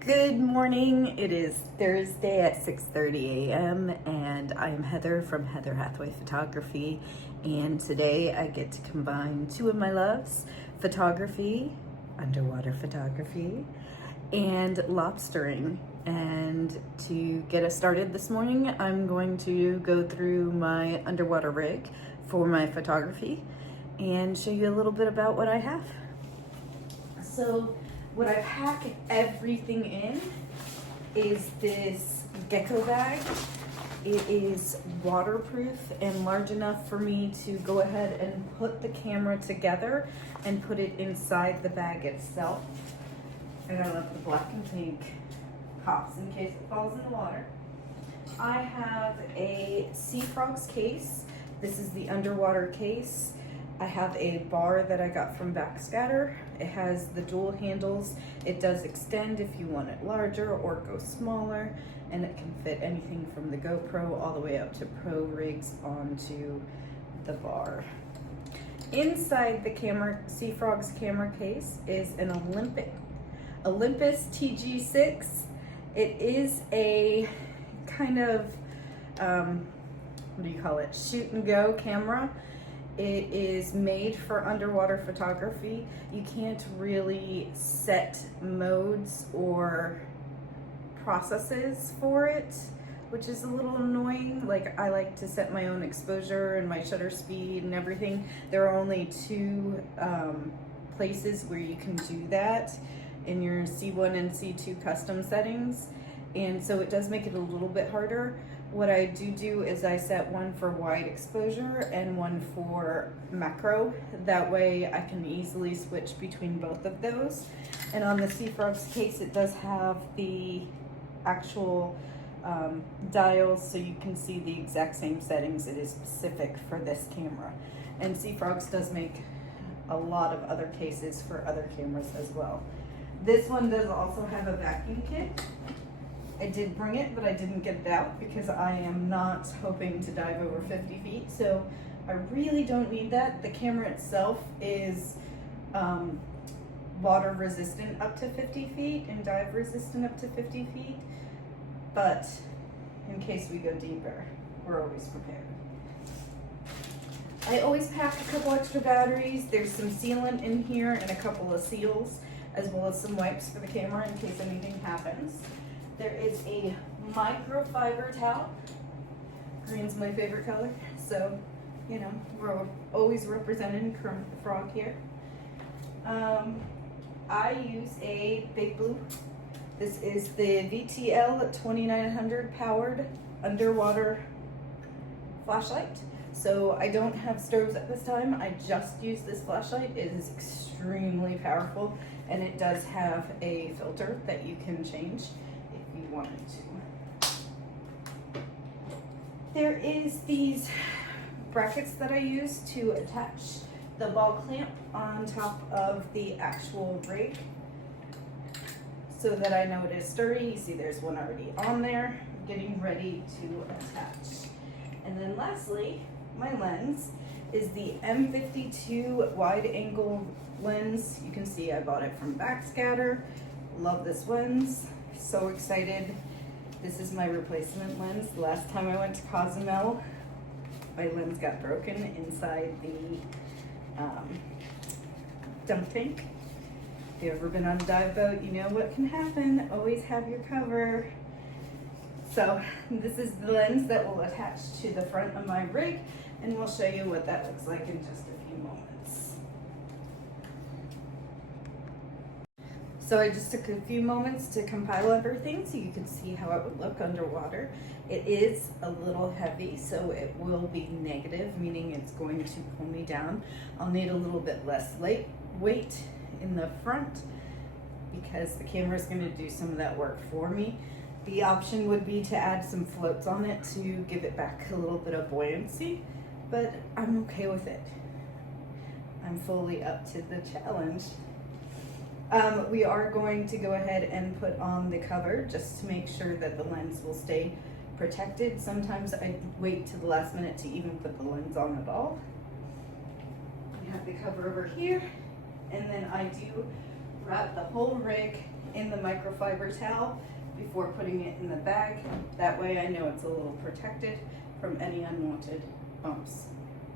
Good morning. It is Thursday at 6:30 a.m. and I am Heather from Heather Hathaway Photography, and today I get to combine two of my loves, photography, underwater photography, and lobstering. And to get us started this morning, I'm going to go through my underwater rig for my photography and show you a little bit about what I have. So what I pack everything in is this gecko bag. It is waterproof and large enough for me to go ahead and put the camera together and put it inside the bag itself. And I love the black and pink pops in case it falls in the water. I have a Sea Frogs case. This is the underwater case. I have a bar that I got from Backscatter. It has the dual handles. It does extend if you want it larger or go smaller, and it can fit anything from the GoPro all the way up to pro rigs onto the bar. Inside the Sea Frogs camera case is an Olympus TG6. It is a kind of, what do you call it, shoot and go camera. It is made for underwater photography. You can't really set modes or processes for it, which is a little annoying. Like, I like to set my own exposure and my shutter speed and everything. There are only two places where you can do that in your C1 and C2 custom settings, and so it does make it a little bit harder. What I do is I set one for wide exposure and one for macro. That way I can easily switch between both of those. And on the Sea Frogs case, it does have the actual dials, so you can see the exact same settings. It is specific for this camera. And Sea Frogs does make a lot of other cases for other cameras as well. This one does also have a vacuum kit. I did bring it, but I didn't get it out because I am not hoping to dive over 50 feet, so I really don't need that. The camera itself is water resistant up to 50 feet and dive resistant up to 50 feet, but in case we go deeper, we're always prepared. I always pack a couple extra batteries. There's some sealant in here and a couple of seals, as well as some wipes for the camera in case anything happens. There is a microfiber towel. Green's my favorite color, so, you know, we're always representing Kermit the Frog here. I use a Big Blue. This is the VTL 2900 powered underwater flashlight. So I don't have strobes at this time. I just use this flashlight. It is extremely powerful, and it does have a filter that you can change if you wanted to. There is these brackets that I use to attach the ball clamp on top of the actual rig so that I know it is sturdy. You see there's one already on there, getting ready to attach. And then lastly, my lens is the M52 wide angle lens. You can see I bought it from Backscatter. Love this lens. So excited. This is my replacement lens. The last time I went to Cozumel, my lens got broken inside the dump tank. If you've ever been on a dive boat, you know what can happen. Always have your cover. So this is the lens that will attach to the front of my rig, and we'll show you what that looks like in just a few moments. So I just took a few moments to compile everything so you can see how it would look underwater. It is a little heavy, so it will be negative, meaning it's going to pull me down. I'll need a little bit less weight in the front because the camera is going to do some of that work for me. The option would be to add some floats on it to give it back a little bit of buoyancy, but I'm okay with it. I'm fully up to the challenge. We are going to go ahead and put on the cover just to make sure that the lens will stay protected. Sometimes I wait to the last minute to even put the lens on at all. We have the cover over here, and then I do wrap the whole rig in the microfiber towel before putting it in the bag. That way I know it's a little protected from any unwanted bumps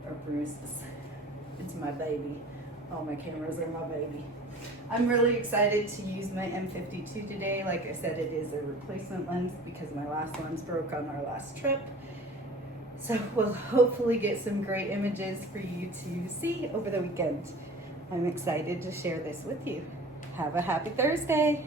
or bruises. It's my baby. All my cameras are my baby. I'm really excited to use my M52 today. Like I said, it is a replacement lens because my last lens broke on our last trip. So we'll hopefully get some great images for you to see over the weekend. I'm excited to share this with you. Have a happy Thursday.